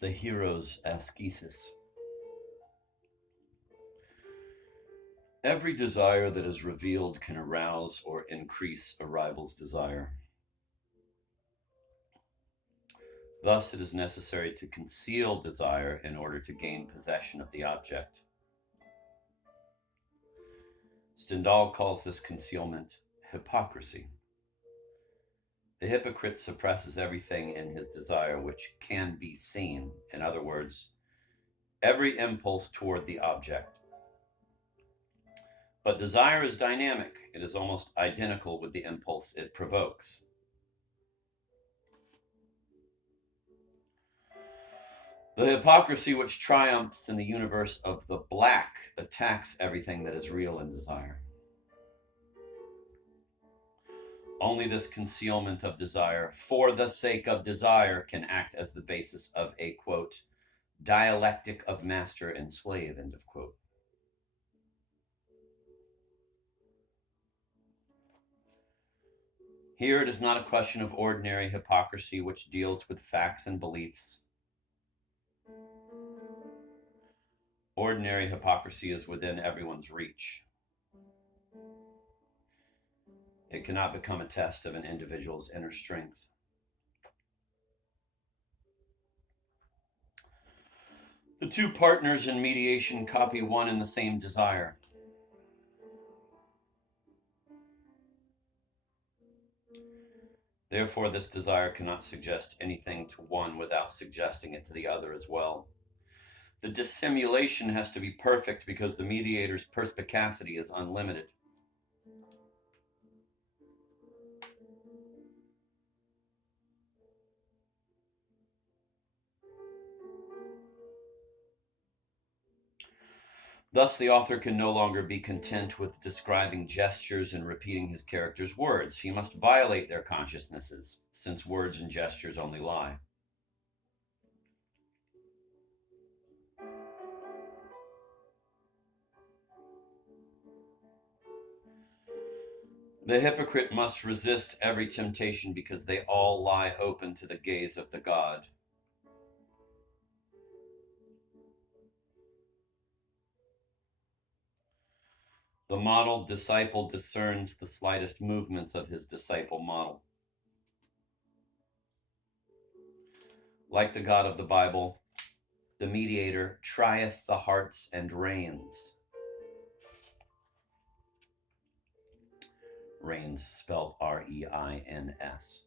The hero's ascesis. Every desire that is revealed can arouse or increase a rival's desire. Thus, it is necessary to conceal desire in order to gain possession of the object. Stendhal calls this concealment hypocrisy. The hypocrite suppresses everything in his desire which can be seen. In other words, every impulse toward the object. But desire is dynamic. It is almost identical with the impulse it provokes. The hypocrisy which triumphs in the universe of the black attacks everything that is real in desire. Only this concealment of desire, for the sake of desire, can act as the basis of a, quote, dialectic of master and slave, end of quote. Here it is not a question of ordinary hypocrisy which deals with facts and beliefs. Ordinary hypocrisy is within everyone's reach. It cannot become a test of an individual's inner strength. The two partners in mediation copy one and the same desire. Therefore, this desire cannot suggest anything to one without suggesting it to the other as well. The dissimulation has to be perfect because the mediator's perspicacity is unlimited. Thus, the author can no longer be content with describing gestures and repeating his characters' words. He must violate their consciousnesses, since words and gestures only lie. The hypocrite must resist every temptation because they all lie open to the gaze of the god. The model disciple discerns the slightest movements of his disciple model. Like the God of the Bible, the mediator trieth the hearts and reins. Reins spelled R-E-I-N-S.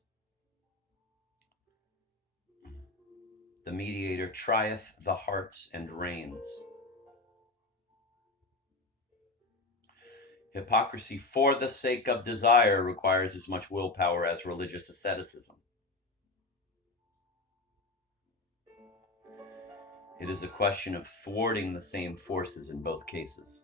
The mediator trieth the hearts and reins. Hypocrisy for the sake of desire requires as much willpower as religious asceticism. It is a question of thwarting the same forces in both cases.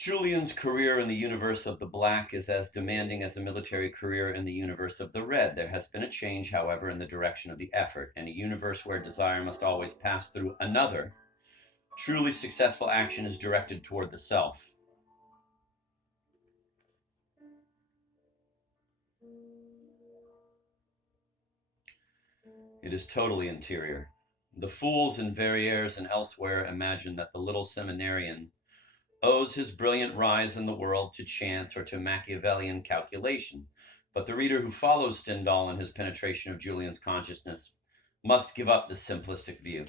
Julian's career in the universe of the black is as demanding as a military career in the universe of the red. There has been a change, however, in the direction of the effort. In a universe where desire must always pass through another, truly successful action is directed toward the self. It is totally interior. The fools in Verrières and elsewhere imagine that the little seminarian owes his brilliant rise in the world to chance or to Machiavellian calculation. But the reader who follows Stendhal in his penetration of Julian's consciousness must give up this simplistic view.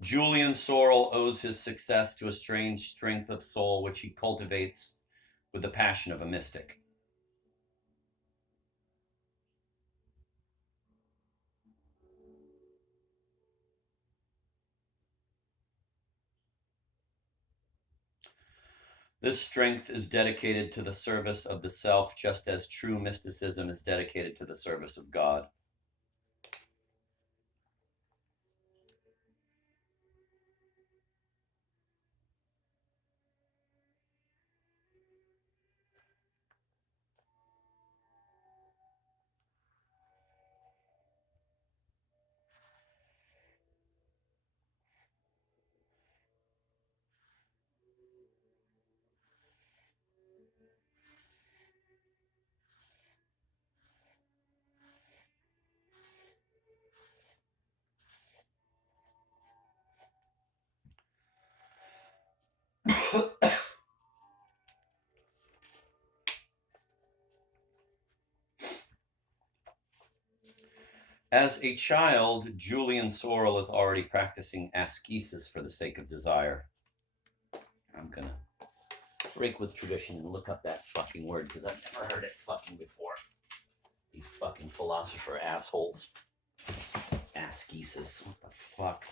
Julian Sorel owes his success to a strange strength of soul which he cultivates with the passion of a mystic. This strength is dedicated to the service of the self, just as true mysticism is dedicated to the service of God. As a child, Julian Sorrell is already practicing ascesis for the sake of desire. I'm gonna break with tradition and look up that fucking word because I've never heard it fucking before. These fucking philosopher assholes. Ascesis. What the fuck?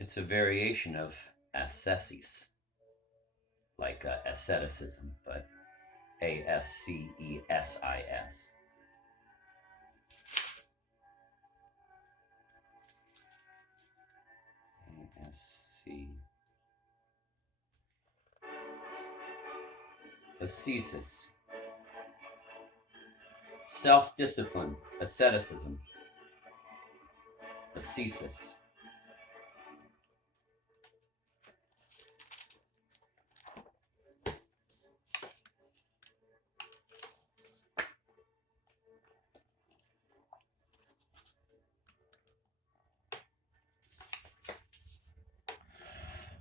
It's a variation of ascesis, like asceticism, but Ascesis. Ascesis. Self-discipline, asceticism, ascesis.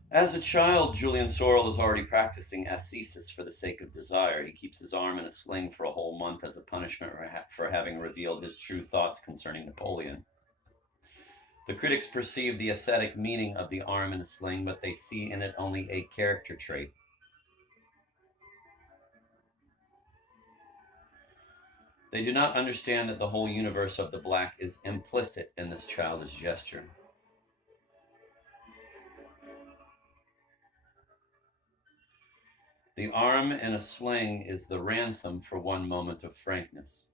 As a child, Julian Sorrell is already practicing ascesis for the sake of desire. He keeps his arm in a sling for a whole month as a punishment for having revealed his true thoughts concerning Napoleon. The critics perceive the ascetic meaning of the arm in a sling, but they see in it only a character trait. They do not understand that the whole universe of the black is implicit in this childish gesture. The arm in a sling is the ransom for one moment of frankness,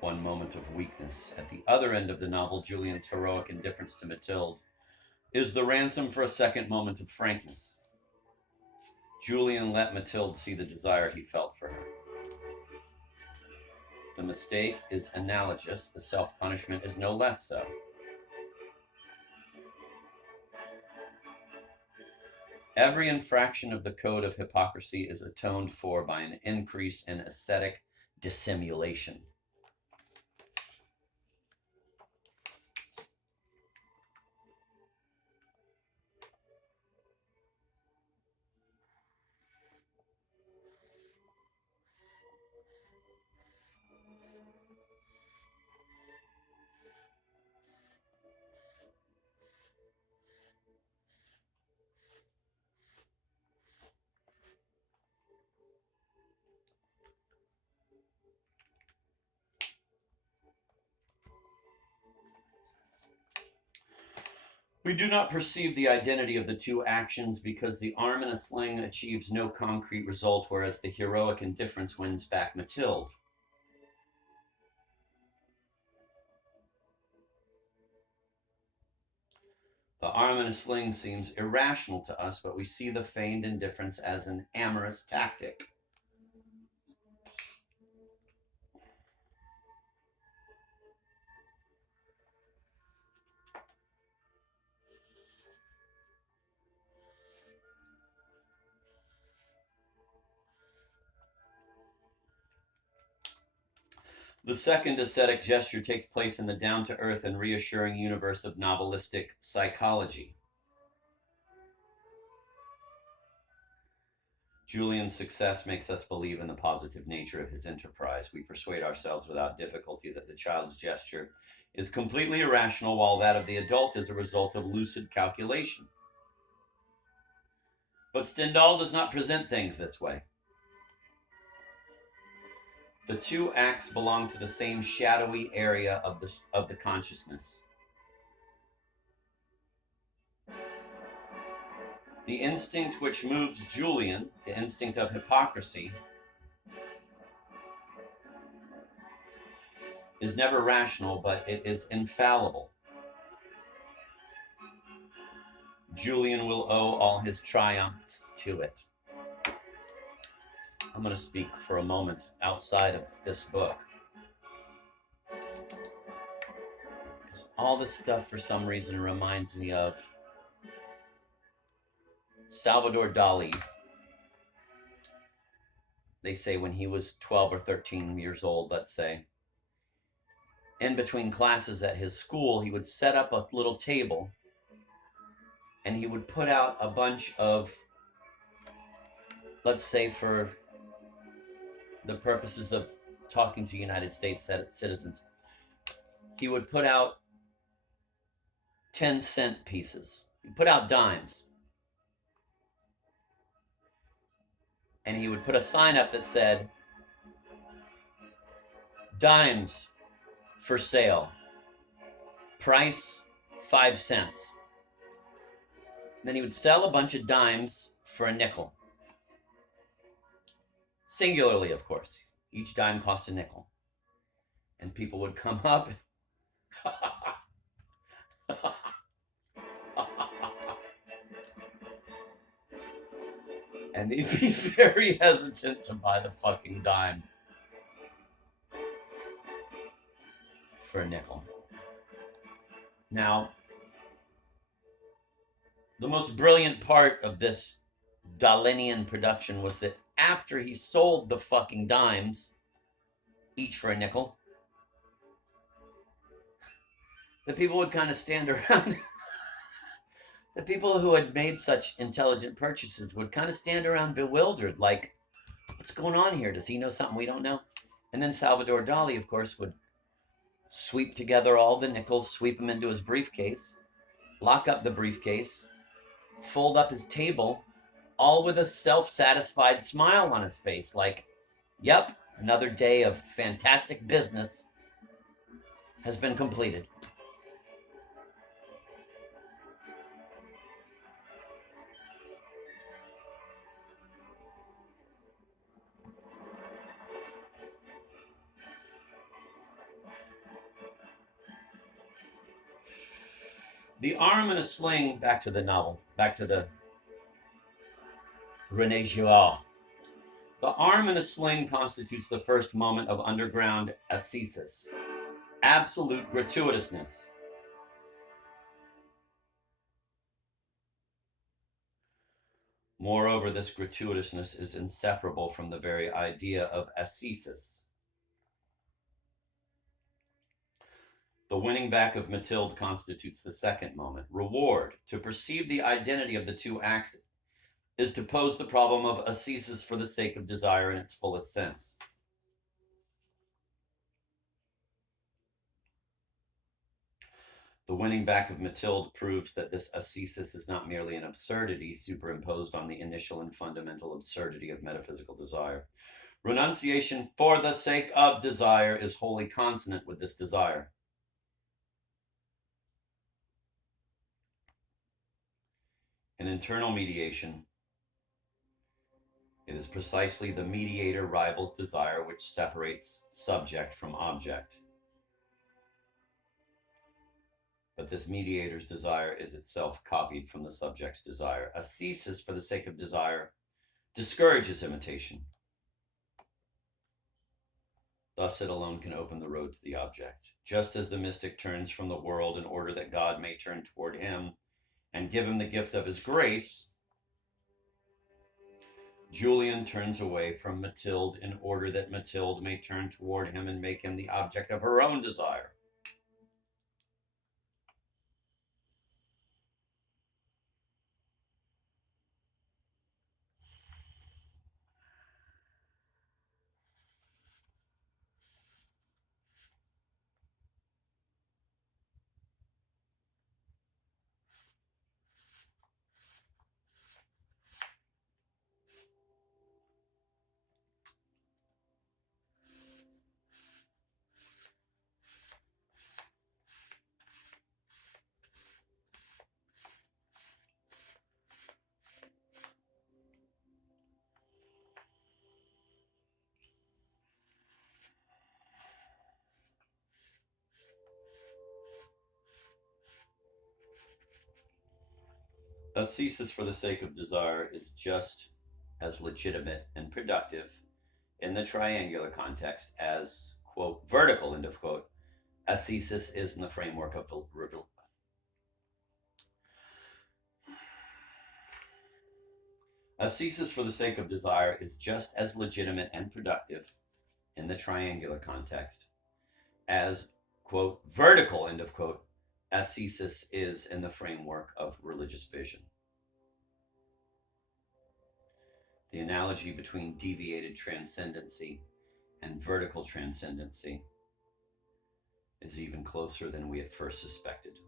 one moment of weakness. At the other end of the novel, Julian's heroic indifference to Mathilde is the ransom for a second moment of frankness. Julian let Mathilde see the desire he felt for her. The mistake is analogous, the self-punishment is no less so. Every infraction of the code of hypocrisy is atoned for by an increase in ascetic dissimulation. We do not perceive the identity of the two actions because the arm in a sling achieves no concrete result, whereas the heroic indifference wins back Mathilde. The arm in a sling seems irrational to us, but we see the feigned indifference as an amorous tactic. The second ascetic gesture takes place in the down-to-earth and reassuring universe of novelistic psychology. Julian's success makes us believe in the positive nature of his enterprise. We persuade ourselves without difficulty that the child's gesture is completely irrational, while that of the adult is a result of lucid calculation. But Stendhal does not present things this way. The two acts belong to the same shadowy area of the consciousness. The instinct which moves Julian, the instinct of hypocrisy, is never rational, but it is infallible. Julian will owe all his triumphs to it. I'm going to speak for a moment outside of this book. Because all this stuff, for some reason, reminds me of Salvador Dali. They say when he was 12 or 13 years old, let's say, in between classes at his school, he would set up a little table and he would put out a bunch of, let's say for the purposes of talking to United States citizens, he would put out 10-cent pieces. He'd put out dimes. And he would put a sign up that said, dimes for sale. Price 5 cents. Then he would sell a bunch of dimes for a nickel. Singularly, of course. Each dime cost a nickel. And people would come up. And they'd be very hesitant to buy the fucking dime for a nickel. Now, the most brilliant part of this Dalinian production was that after he sold the fucking dimes, each for a nickel, the people would kind of stand around. The people who had made such intelligent purchases would kind of stand around bewildered, like, what's going on here? Does he know something we don't know? And then Salvador Dali, of course, would sweep together all the nickels, sweep them into his briefcase, lock up the briefcase, fold up his table, all with a self-satisfied smile on his face, like, yep, another day of fantastic business has been completed. The arm in a sling, back to the novel, back to the René Girard. The arm in a sling constitutes the first moment of underground ascesis, absolute gratuitousness. Moreover, this gratuitousness is inseparable from the very idea of ascesis. The winning back of Mathilde constitutes the second moment. Reward. To perceive the identity of the two acts is to pose the problem of ascesis for the sake of desire in its fullest sense. The winning back of Mathilde proves that this ascesis is not merely an absurdity superimposed on the initial and fundamental absurdity of metaphysical desire. Renunciation for the sake of desire is wholly consonant with this desire. In internal mediation, it is precisely the mediator rival's desire which separates subject from object. But this mediator's desire is itself copied from the subject's desire. Ascesis for the sake of desire discourages imitation. Thus it alone can open the road to the object. Just as the mystic turns from the world in order that God may turn toward him and give him the gift of his grace, Julian turns away from Mathilde in order that Mathilde may turn toward him and make him the object of her own desire. Ascesis for the sake of desire is just as legitimate and productive in the triangular context as, quote, vertical, end of quote, ascesis is in the framework of ascesis for the sake of desire is just as legitimate and productive in the triangular context as, quote, vertical, end of quote, ascesis is in the framework of religious vision. The analogy between deviated transcendency and vertical transcendency is even closer than we at first suspected.